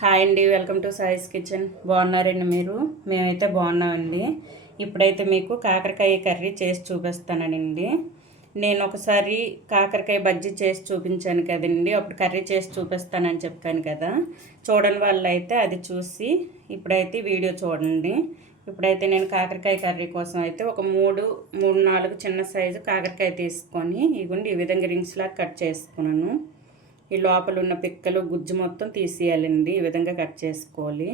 Hi అండి welcome to సాయిస్ kitchen. బాగున్నారండి మీరు? మేమైతే బాగున్నామండి. ఇప్పుడైతే మీకు కాకరకాయ కర్రీ చేసి చూపిస్తానండి. నేను ఒకసారి కాకరకాయ బజ్జీ చేసి చూపించాను కదండి. అప్పుడు కర్రీ చేసి చూపిస్తానని చెప్పాను కదా. చూడని వాళ్ళు అయితే అది చూసి ఇప్పుడైతే వీడియో చూడండి. ఇప్పుడైతే నేను కాకరకాయ కర్రీ కోసం అయితే ఒక మూడు మూడు నాలుగు చిన్న సైజు కాకరకాయ తీసుకొని ఇవ్వండి. ఈ విధంగా రింగ్స్ లాగా కట్ చేసుకున్నాను. ఈ లోపల ఉన్న పిక్కలు గుజ్జు మొత్తం తీసేయాలండి. ఈ విధంగా కట్ చేసుకోవాలి.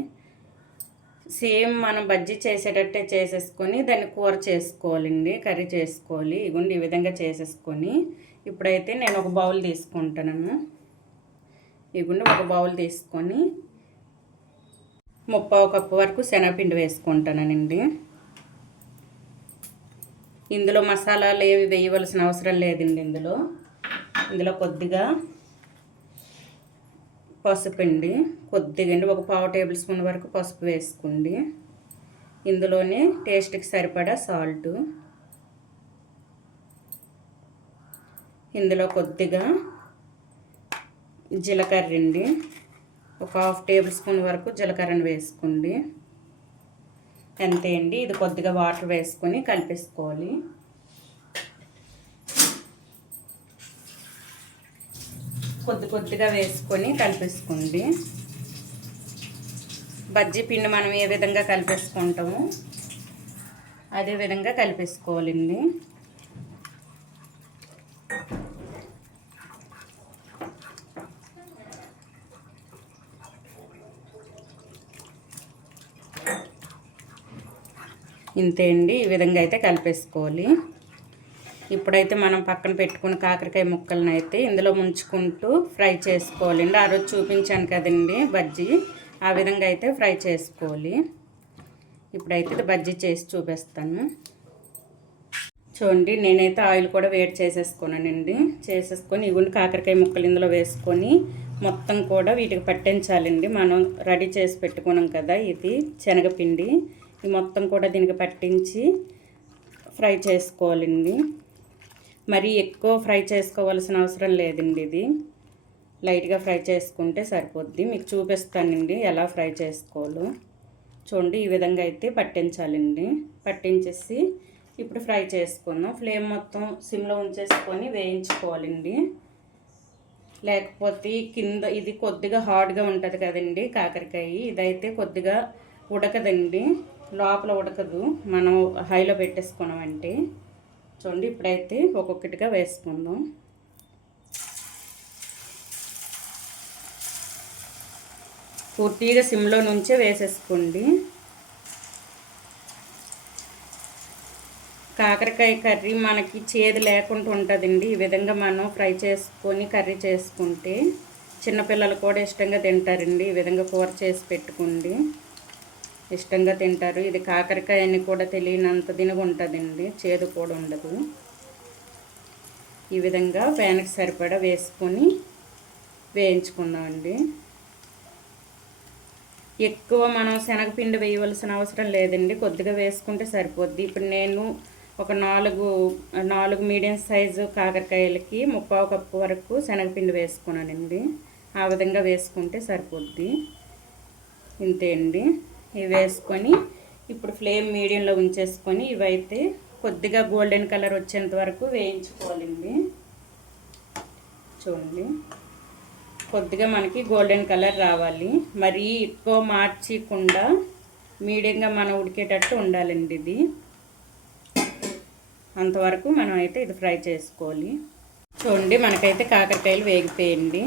సేమ్ మనం బజ్జీ చేసేటట్టే చేసేసుకొని దాన్ని కూర చేసుకోవాలండి. కర్రీ చేసుకోవాలి. ఇగుండి ఈ విధంగా చేసేసుకొని ఇప్పుడైతే నేను ఒక బౌల్ తీసుకుంటాను ఇగుండి ఒక బౌల్ తీసుకొని ముప్పావు కప్పు వరకు శనగపిండి వేసుకుంటానండి ఇందులో మసాలాలు ఏవి వేయవలసిన అవసరం లేదండి ఇందులో. ఇందులో కొద్దిగా పసుపు అండి. కొద్దిగా అండి. ఒక పావు టేబుల్ స్పూన్ వరకు పసుపు వేసుకోండి. ఇందులోనే టేస్ట్కి సరిపడా సాల్ట్. ఇందులో కొద్దిగా జీలకర్ర అండి. ఒక హాఫ్ టేబుల్ స్పూన్ వరకు జీలకర్రను వేసుకోండి. అంతే అండి. ఇది కొద్దిగా వాటర్ వేసుకొని కలిపేసుకోవాలి. కొద్ది కొద్దిగా వేసుకొని కలిపేసుకోండి. బజ్జీ పిండి మనం ఏ విధంగా కలిపేసుకుంటామో అదే విధంగా కలిపేసుకోవాలండి. ఇంతే అండి ఈ విధంగా అయితే కలిపేసుకోవాలి. ఇప్పుడైతే మనం పక్కన పెట్టుకున్న కాకరకాయ ముక్కలను అయితే ఇందులో ముంచుకుంటూ ఫ్రై చేసుకోవాలండి. ఆ రోజు చూపించాను కదండి బజ్జీ. ఆ విధంగా అయితే ఫ్రై చేసుకోవాలి. ఇప్పుడైతే ఇది బజ్జీ చేసి చూపిస్తాను. చూడండి నేనైతే ఆయిల్ కూడా వేడి చేసేసుకున్నానండి. చేసేసుకొని ఇవి కాకరకాయ ముక్కలు ఇందులో వేసుకొని మొత్తం కూడా వీటికి పట్టించాలండి. మనం రెడీ చేసి పెట్టుకున్నాం కదా ఇది శనగపిండి. ఈ మొత్తం కూడా దీనికి పట్టించి ఫ్రై చేసుకోవాలండి. మరి ఎక్కువ ఫ్రై చేసుకోవాల్సిన అవసరం లేదండి ఇది. లైట్గా ఫ్రై చేసుకుంటే సరిపోద్ది. మీకు చూపిస్తానండి ఎలా ఫ్రై చేసుకోవాలో. చూడండి ఈ విధంగా అయితే పట్టించాలండి. పట్టించేసి ఇప్పుడు ఫ్రై చేసుకుందాం. ఫ్లేమ్ మొత్తం సిమ్లో ఉంచేసుకొని వేయించుకోవాలండి. లేకపోతే కింద ఇది కొద్దిగా హార్డ్గా ఉంటుంది కదండి కాకరకాయ. ఇదైతే కొద్దిగా ఉడకదండి. లోపల ఉడకదు. మనం హైలో పెట్టేసుకున్నామంటే. చూడండి ఇప్పుడైతే ఒక్కొక్కటిగా వేసుకుందాం. పూర్తిగా సిమ్లో నుంచే వేసేసుకోండి. కాకరకాయ కర్రీ మనకి చేదు లేకుండా ఉంటుందండి. ఈ విధంగా మనం ఫ్రై చేసుకొని కర్రీ చేసుకుంటే చిన్నపిల్లలు కూడా ఇష్టంగా తింటారండి. ఈ విధంగా కూర చేసి పెట్టుకోండి. ఇష్టంగా తింటారు. ఇది కాకరకాయ అని కూడా తెలియనంత దినగా ఉంటుందండి చేదు కూడా ఉండదు. ఈ విధంగా ప్యాన్కి సరిపడా వేసుకొని వేయించుకుందామండి. ఎక్కువ మనం శనగపిండి వేయవలసిన అవసరం లేదండి. కొద్దిగా వేసుకుంటే సరిపోద్ది. ఇప్పుడు నేను ఒక నాలుగు నాలుగు మీడియం సైజు కాకరకాయలకి ముప్పావు కప్పు వరకు శనగపిండి వేసుకున్నానండి. ఆ విధంగా వేసుకుంటే సరిపోద్ది. ఇంతే అండి. ఇవి వేసుకొని ఇప్పుడు ఫ్లేమ్ మీడియంలో ఉంచేసుకొని ఇవైతే కొద్దిగా గోల్డెన్ కలర్ వచ్చేంత వరకు వేయించుకోవాలండి. చూడండి. కొద్దిగా మనకి గోల్డెన్ కలర్ రావాలి. మరీ ఎక్కువ మార్చకుండా మీడియంగా మనం ఉడికేటట్టు ఉండాలండి ఇది. అంతవరకు మనం అయితే ఇది ఫ్రై చేసుకోవాలి. చూడండి మనకైతే కాకరకాయలు వేగిపోయండి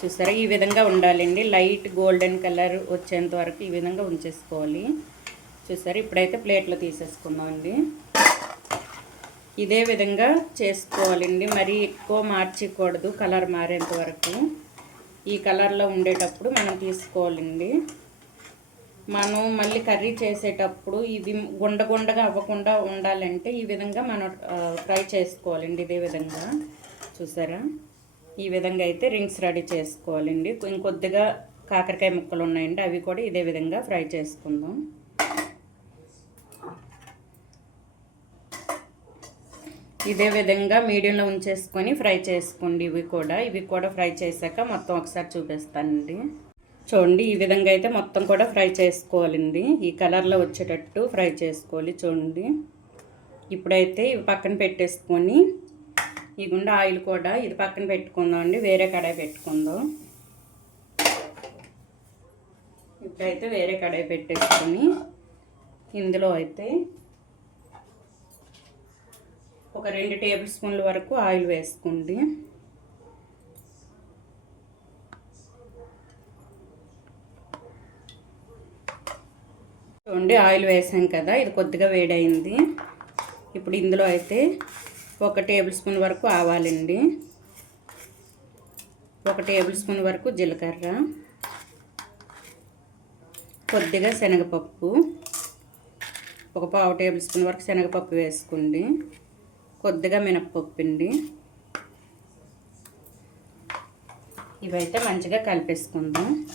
చూసారా? ఈ విధంగా ఉండాలండి. లైట్ గోల్డెన్ కలర్ వచ్చేంత వరకు ఈ విధంగా ఉంచేసుకోవాలి. చూసారా? ఇప్పుడైతే ప్లేట్లో తీసేసుకుందామండి. ఇదే విధంగా చేసుకోవాలండి. మరీ ఎక్కువ మార్చకూడదు కలర్ మారేంత వరకు. ఈ కలర్లో ఉండేటప్పుడు మనం తీసుకోవాలండి. మనం మళ్ళీ కర్రీ చేసేటప్పుడు ఇవి గుండ గుండగా అవ్వకుండా ఉండాలంటే ఈ విధంగా మనం ఫ్రై చేసుకోవాలండి. ఇదే విధంగా. చూసారా? ఈ విధంగా అయితే రింగ్స్ రెడీ చేసుకోవాలండి. ఇంకొద్దిగా కాకరకాయ ముక్కలు ఉన్నాయండి అవి కూడా ఇదే విధంగా ఫ్రై చేసుకుందాం. ఇదే విధంగా మీడియంలో ఉంచేసుకొని ఫ్రై చేసుకోండి ఇవి కూడా. ఇవి కూడా ఫ్రై చేశాక మొత్తం ఒకసారి చూపిస్తానండి. చూడండి ఈ విధంగా అయితే మొత్తం కూడా ఫ్రై చేసుకోవాలండి. ఈ కలర్లో వచ్చేటట్టు ఫ్రై చేసుకోవాలి చూడండి. ఇప్పుడైతే ఇవి పక్కన పెట్టేసుకొని ఈ గుండె ఆయిల్ కూడా ఇది పక్కన పెట్టుకుందాం అండి వేరే కడాయి పెట్టుకుందాం. ఇప్పుడైతే వేరే కడాయి పెట్టేసుకొని ఇందులో అయితే ఒక రెండు టేబుల్ స్పూన్ల వరకు ఆయిల్ వేసుకోండి. చూడండి ఆయిల్ వేసాం కదా ఇది కొద్దిగా వేడైంది. ఇప్పుడు ఇందులో అయితే ఒక టేబుల్ స్పూన్ వరకు ఆవాలండి. ఒక టేబుల్ స్పూన్ వరకు జీలకర్ర. కొద్దిగా శనగపప్పు. ఒక పావు టేబుల్ స్పూన్ వరకు శనగపప్పు వేసుకోండి. కొద్దిగా మినప్పప్పు అండి. ఇవైతే మంచిగా కలిపేసుకుందాం.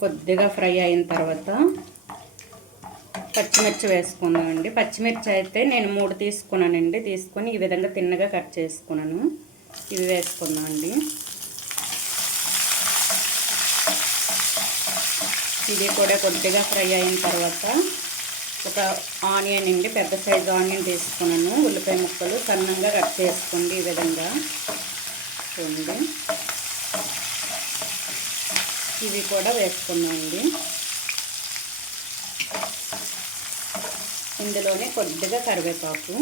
కొద్దిగా ఫ్రై అయిన తర్వాత పచ్చిమిర్చి వేసుకుందామండి. పచ్చిమిర్చి అయితే నేను మూడు తీసుకున్నానండి. తీసుకొని ఈ విధంగా తిన్నగా కట్ చేసుకున్నాను. ఇవి వేసుకుందామండి. ఇది కూడా కొద్దిగా ఫ్రై అయిన తర్వాత ఒక ఆనియన్ అండి. పెద్ద సైజు ఆనియన్ తీసుకున్నాను. ఉల్లిపాయ ముక్కలు సన్నంగా కట్ చేసుకోండి ఈ విధంగా. చూడండి. ఇవి కూడా వేసుకున్నామండి ఇందులోనే కొద్దిగా కరివేపాకు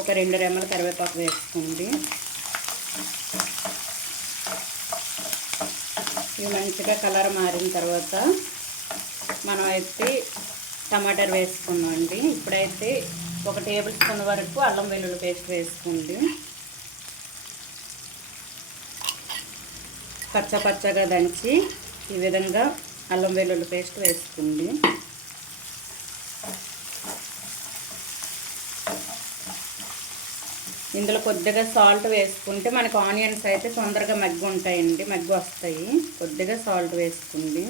ఒక రెండు రెమ్మల కరివేపాకు వేసుకోండి. ఇవి మంచిగా కలర్ మారిన తర్వాత మనం అయితే టమాటర్ వేసుకున్నామండి. ఇప్పుడైతే ఒక టేబుల్ స్పూన్ వరకు అల్లం వెల్లుల్లి పేస్ట్ వేసుకోండి. పచ్చ పచ్చగా దంచి ఈ విధంగా అల్లం వెల్లుల్లి పేస్ట్ వేసుకోండి. ఇందులో కొద్దిగా సాల్ట్ వేసుకుంటే మనకు ఆనియన్స్ అయితే తొందరగా మగ్గు ఉంటాయండి మగ్గు వస్తాయి. కొద్దిగా సాల్ట్ వేసుకోండి.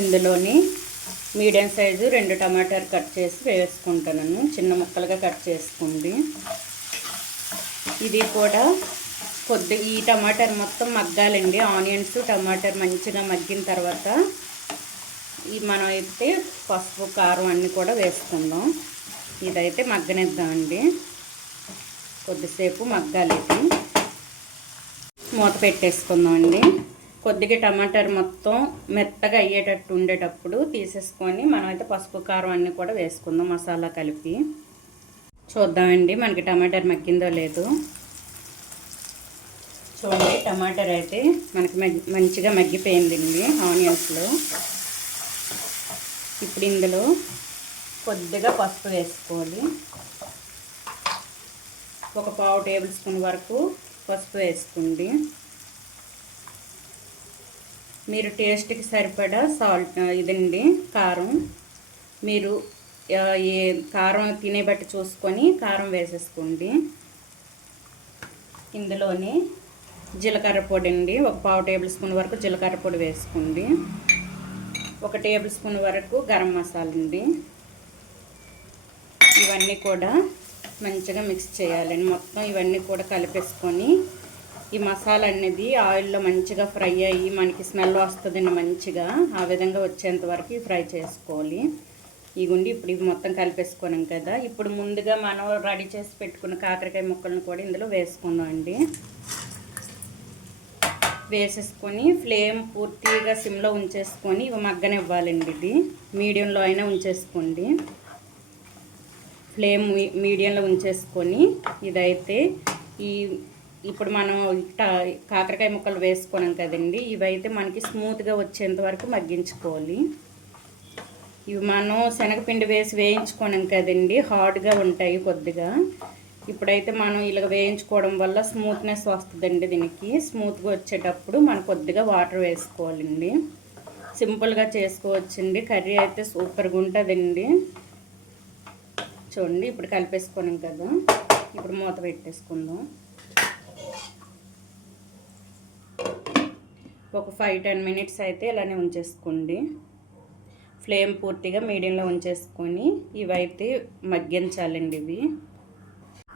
ఇందులోని మీడియం సైజు రెండు టమాటాలు కట్ చేసి వేసుకుంటాను. చిన్న ముక్కలుగా కట్ చేసుకోండి. ఇది కూడా కొద్ది ఈ టమాటర్ మొత్తం మగ్గాలండి. ఆనియన్స్ టమాటర్ మంచిగా మగ్గిన తర్వాత ఈ మనం అయితే పసుపు కారం అన్నీ కూడా వేసుకుందాం. ఇదైతే మగ్గనిద్దామండి. కొద్దిసేపు మగ్గాలి ఇది. మూత పెట్టేసుకుందాం అండి కొద్దిగా టమాటాలు మొత్తం మెత్తగా అయ్యేటట్టు ఉండేటప్పుడు తీసేసుకొని మనమైతే పసుపు కారం అన్నీ కూడా వేసుకుందాం మసాలా కలిపి. చూద్దామండి మనకి టమాటాలు మగ్గిందో లేదు. చూడండి టమాటాలు అయితే మనకి మంచిగా మగ్గిపోయిందండి ఆనియన్స్లో. ఇప్పుడు ఇందులో కొద్దిగా పసుపు వేసుకోవాలి. ఒక పావు టేబుల్ స్పూన్ వరకు పసుపు వేసుకోండి. మీరు టేస్ట్కి సరిపడా సాల్ట్ ఇదండి. కారం. మీరు ఏ కారం తినే బట్టి చూసుకొని కారం వేసేసుకోండి. ఇందులోని జీలకర్ర పొడి అండి. ఒక పావు టేబుల్ స్పూన్ వరకు జీలకర్ర పొడి వేసుకోండి. ఒక టేబుల్ స్పూన్ వరకు గరం మసాలా అండి. ఇవన్నీ కూడా మంచిగా మిక్స్ చేయాలండి. మొత్తం ఇవన్నీ కూడా కలిపేసుకొని ఈ మసాలా అనేది ఆయిల్లో మంచిగా ఫ్రై అయ్యి మనకి స్మెల్ వస్తుందండి మంచిగా. ఆ విధంగా వచ్చేంత వరకు ఫ్రై చేసుకోవాలి. ఈ ఇప్పుడు ఇవి మొత్తం కలిపేసుకున్నాం కదా. ఇప్పుడు ముందుగా మనం రెడీ చేసి పెట్టుకున్న కాకరకాయ ముక్కలను కూడా ఇందులో వేసుకుందాం అండి వేసేసుకొని ఫ్లేమ్ పూర్తిగా సిమ్లో ఉంచేసుకొని ఇవి మగ్గనివ్వాలండి ఇది. మీడియంలో అయినా ఉంచేసుకోండి. ఫ్లేమ్ మీడియంలో ఉంచేసుకొని ఇదైతే ఈ ఇప్పుడు మనం కాకరకాయ ముక్కలు వేసుకున్నాం కదండి ఇవైతే మనకి స్మూత్గా వచ్చేంత వరకు మగ్గించుకోవాలి. ఇవి మనం శనగపిండి వేసి వేయించుకున్నాం కదండి హార్డ్గా ఉంటాయి కొద్దిగా. ఇప్పుడైతే మనం ఇలా వేయించుకోవడం వల్ల స్మూత్నెస్ వస్తుందండి దీనికి. స్మూత్గా వచ్చేటప్పుడు మనం కొద్దిగా వాటర్ వేసుకోవాలండి. సింపుల్గా చేసుకోవచ్చండి కర్రీ అయితే సూపర్గా ఉంటుందండి. చూడండి ఇప్పుడు కలిపేసుకున్నాం కదా ఇప్పుడు మూత పెట్టేసుకుందాం. ఒక ఫైవ్ టెన్ మినిట్స్ అయితే ఇలానే ఉంచేసుకోండి. ఫ్లేమ్ పూర్తిగా మీడియంలో ఉంచేసుకొని ఇవైతే మగ్గించాలండి ఇవి.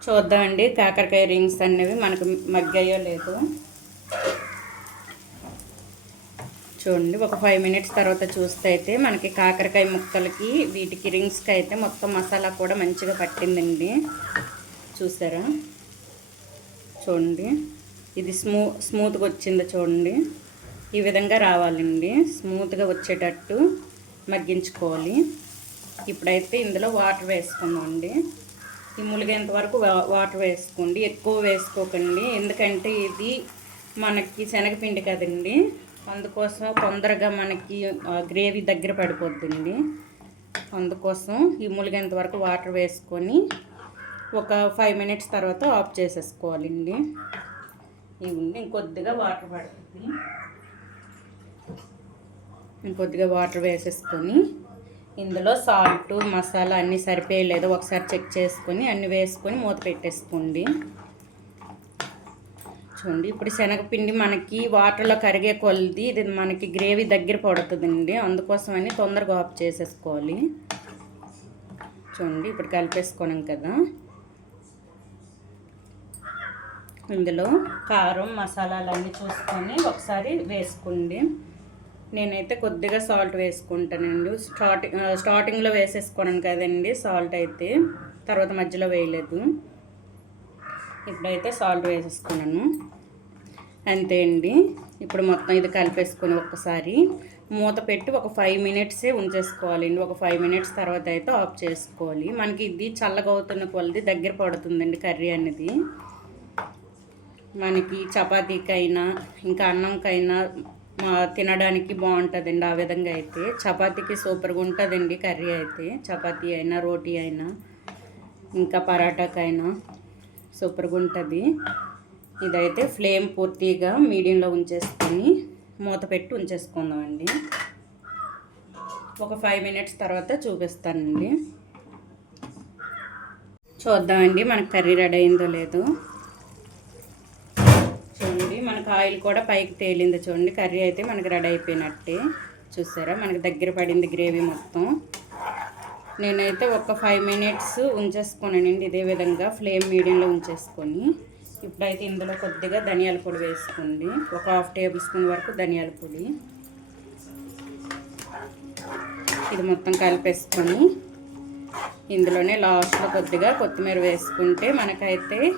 చూద్దామండి కాకరకాయ రింగ్స్ అనేవి మనకు మగ్గాయో లేదో. చూడండి ఒక ఫైవ్ మినిట్స్ తర్వాత చూస్తే అయితే మనకి కాకరకాయ ముక్కలకి వీటికి రింగ్స్కి అయితే మొత్తం మసాలా కూడా మంచిగా పట్టిందండి. చూసారా? చూడండి ఇది స్మూ స్మూత్గా వచ్చింది చూడండి. ఈ విధంగా రావాలండి. స్మూత్గా వచ్చేటట్టు మగ్గించుకోవాలి. ఇప్పుడైతే ఇందులో వాటర్ వేసుకుందామండి. ఈ ములిగేంత వరకు వాటర్ వేసుకోండి. ఎక్కువ వేసుకోకండి. ఎందుకంటే ఇది మనకి శనగపిండి కదండి. అందుకోసం తొందరగా మనకి గ్రేవీ దగ్గర పడిపోద్దండి. అందుకోసం ఈ ములిగేంత వరకు వాటర్ వేసుకొని ఒక ఫైవ్ మినిట్స్ తర్వాత ఆఫ్ చేసేసుకోవాలండి. ఇవ్వండి ఇంకొద్దిగా వాటర్ పడుతుంది. కొద్దిగా వాటర్ వేసేసుకొని ఇందులో సాల్ట్ మసాలా అన్నీ సరిపోయలేదో. ఒకసారి చెక్ చేసుకొని అన్నీ వేసుకొని మూత పెట్టేసుకోండి. చూడండి ఇప్పుడు శనగపిండి మనకి వాటర్లో కరిగే కొలది ఇది మనకి గ్రేవీ దగ్గర పడుతుందండి. అందుకోసమని తొందరగా ఆఫ్ చేసేసుకోవాలి. చూడండి ఇప్పుడు కలిపేసుకున్నాం కదా. ఇందులో కారం మసాలాలు అన్నీ చూసుకొని ఒకసారి వేసుకోండి. నేనైతే కొద్దిగా సాల్ట్ వేసుకుంటానండి. స్టార్టింగ్ స్టార్టింగ్లో వేసేసుకోను కదండి సాల్ట్ అయితే తర్వాత మధ్యలో వేయలేదు. ఇప్పుడైతే సాల్ట్ వేసేసుకున్నాను. అంతే అండి. ఇప్పుడు మొత్తం ఇది కలిపేసుకొని ఒక్కసారి మూత పెట్టి ఒక ఫైవ్ మినిట్సే ఉంచేసుకోవాలండి. ఒక ఫైవ్ మినిట్స్ తర్వాత అయితే ఆఫ్ చేసుకోవాలి. మనకి ఇది చల్లగా అవుతున్న కొలది దగ్గర పడుతుందండి కర్రీ అనేది. మనకి చపాతీకైనా ఇంకా అన్నంకైనా తినడానికి బాగుంటుందండి. ఆ విధంగా అయితే చపాతీకి సూపర్గా ఉంటుందండి కర్రీ అయితే. చపాతీ అయినా రోటీ అయినా ఇంకా పరాటాకైనా సూపర్గా ఉంటుంది. ఇదైతే ఫ్లేమ్ పూర్తిగా మీడియంలో ఉంచేసుకొని మూత పెట్టి ఉంచేసుకుందామండి. ఒక ఫైవ్ మినిట్స్ తర్వాత చూపిస్తానండి. చూద్దామండి మనకు కర్రీ రెడీ అయిందో లేదో. ఆయిల్ కూడా పైకి తేలింది చూడండి. కర్రీ అయితే మనకి రెడీ అయిపోయినట్టే. చూసారా? మనకి దగ్గర పడింది గ్రేవీ మొత్తం. నేనైతే ఒక ఫైవ్ మినిట్స్ ఉంచేసుకున్నానండి ఇదే విధంగా. ఫ్లేమ్ మీడియంలో ఉంచేసుకొని. ఇప్పుడైతే ఇందులో కొద్దిగా ధనియాల పొడి వేసుకోండి. ఒక హాఫ్ టేబుల్ స్పూన్ వరకు ధనియాల పొడి. ఇది మొత్తం కలిపేసుకొని. ఇందులోనే లాస్ట్లో కొద్దిగా కొత్తిమీర వేసుకుంటే మనకైతే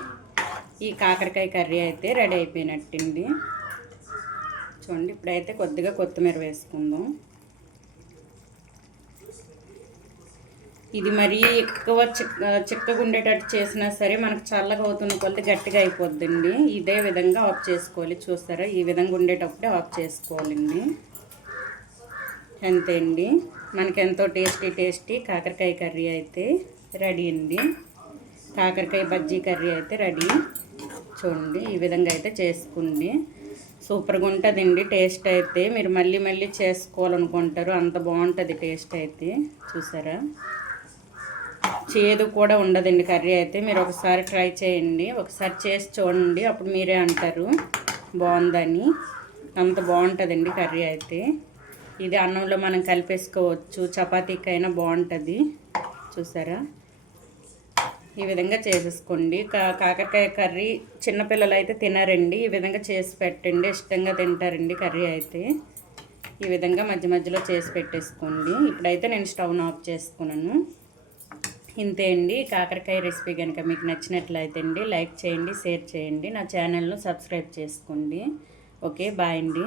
ఈ కాకరకాయ కర్రీ అయితే రెడీ అయిపోయినట్టండి చూడండి ఇప్పుడైతే కొద్దిగా కొత్తిమీర వేసుకుందాం. ఇది మరీ ఎక్కువ చిక్క చిక్కగా ఉండేటట్టు చేసినా సరే మనకు చల్లగా అవుతున్న కొద్ది గట్టిగా అయిపోద్దండి. ఇదే విధంగా ఆఫ్ చేసుకోవాలి. చూస్తారా ఈ విధంగా ఉండేటప్పుడే ఆఫ్ చేసుకోవాలండి. అంతే అండి. మనకెంతో ఎంతో టేస్టీ టేస్టీ కాకరకాయ కర్రీ అయితే రెడీ అండి. కాకరకాయ బజ్జీ కర్రీ అయితే రెడీ. చూడండి ఈ విధంగా అయితే చేసుకోండి సూపర్గా ఉంటుందండి టేస్ట్ అయితే. మీరు మళ్ళీ మళ్ళీ చేసుకోవాలనుకుంటారు అంత బాగుంటుంది టేస్ట్ అయితే. చూసారా? చేదు కూడా ఉండదండి కర్రీ అయితే. మీరు ఒకసారి ట్రై చేయండి. ఒకసారి చేసి చూడండి అప్పుడు మీరే అంటారు బాగుందని. అంత బాగుంటుందండి కర్రీ అయితే. ఇది అన్నంలో మనం కలిపేసుకోవచ్చు చపాతీకైనా బాగుంటుంది. చూసారా? ఈ విధంగా చేసేసుకోండి. కా కాకరకాయ కర్రీ చిన్నపిల్లలు అయితే తినరండి. ఈ విధంగా చేసి పెట్టండి. ఇష్టంగా తింటారండి కర్రీ అయితే. ఈ విధంగా మధ్య మధ్యలో చేసి పెట్టేసుకోండి. ఇప్పుడైతే నేను స్టవ్ ఆఫ్ చేసుకున్నాను. ఇంతే అండి. కాకరకాయ రెసిపీ కనుక మీకు నచ్చినట్లయితే అండి లైక్ చేయండి షేర్ చేయండి. నా ఛానల్ను సబ్స్క్రైబ్ చేసుకోండి. ఓకే బాయ్ అండి.